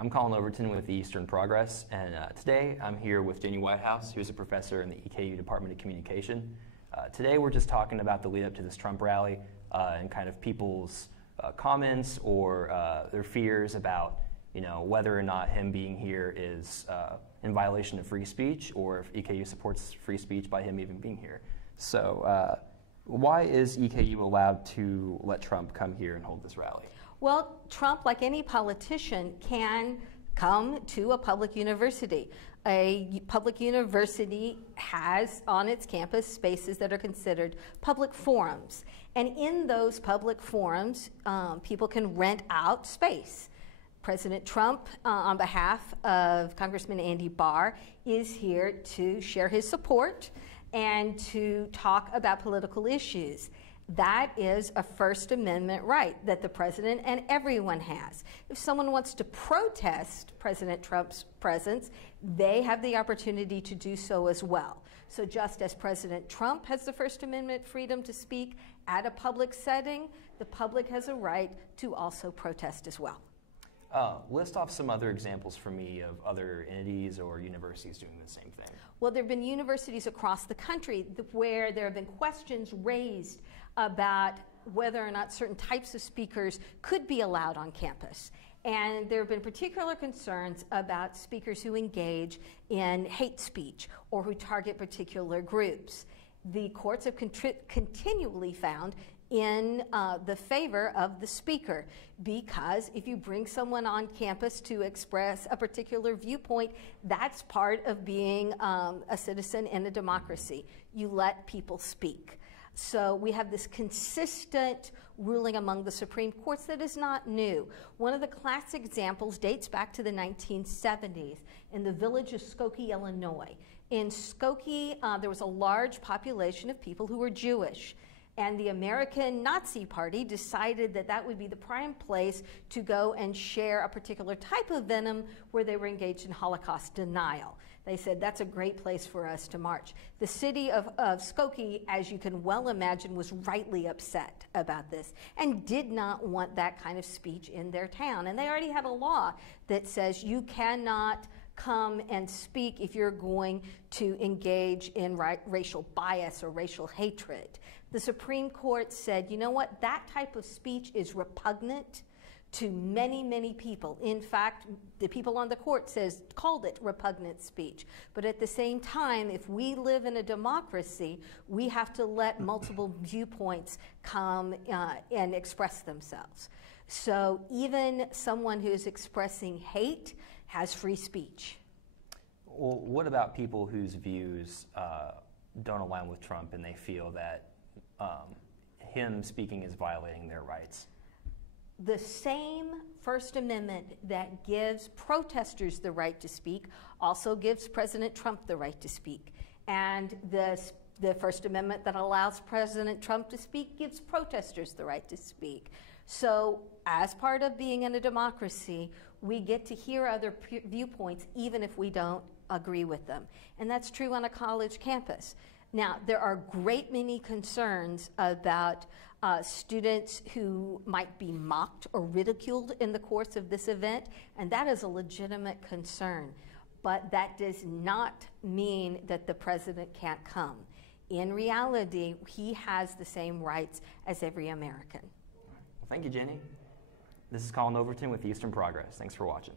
I'm Collin Overton with the Eastern Progress, and today I'm here with Ginny Whitehouse, who's a professor in the EKU Department of Communication. Today we're just talking about the lead up to this Trump rally and kind of people's comments or their fears about, whether or not him being here is in violation of free speech, or if EKU supports free speech by him even being here. So why is EKU allowed to let Trump come here and hold this rally? Well, Trump, like any politician, can come to a public university. A public university has on its campus spaces that are considered public forums. And in those public forums, people can rent out space. President Trump, on behalf of Congressman Andy Barr, is here to share his support and to talk about political issues. That is a First Amendment right that the president and everyone has. If someone wants to protest President Trump's presence, they have the opportunity to do so as well. So just as President Trump has the First Amendment freedom to speak at a public setting, the public has a right to also protest as well. List off some other examples for me of other entities or universities doing the same thing. Well, there have been universities across the country where there have been questions raised about whether or not certain types of speakers could be allowed on campus. And there have been particular concerns about speakers who engage in hate speech or who target particular groups. The courts have continually found in the favor of the speaker, because if you bring someone on campus to express a particular viewpoint, that's part of being a citizen in a democracy. You let people speak. So we have this consistent ruling among the Supreme Courts that is not new. One of the classic examples dates back to the 1970s in the village of Skokie, Illinois. In Skokie, there was a large population of people who were Jewish. And the American Nazi Party decided that that would be the prime place to go and share a particular type of venom where they were engaged in Holocaust denial. They said, that's a great place for us to march. The city of Skokie, as you can well imagine, was rightly upset about this and did not want that kind of speech in their town. And they already had a law that says you cannot come and speak if you're going to engage in racial bias or racial hatred. The Supreme Court said, you know what, that type of speech is repugnant to many, many people. In fact, the people on the court called it repugnant speech. But at the same time, if we live in a democracy, we have to let multiple viewpoints come and express themselves. So even someone who is expressing hate has free speech. Well, what about people whose views don't align with Trump and they feel that him speaking is violating their rights? The same First Amendment that gives protesters the right to speak also gives President Trump the right to speak. And the First Amendment that allows President Trump to speak gives protesters the right to speak. So as part of being in a democracy, we get to hear other viewpoints even if we don't agree with them. And that's true on a college campus. Now, there are a great many concerns about students who might be mocked or ridiculed in the course of this event, and that is a legitimate concern. But that does not mean that the president can't come. In reality, he has the same rights as every American. Well, thank you, Jenny. This is Collin Overton with Eastern Progress. Thanks for watching.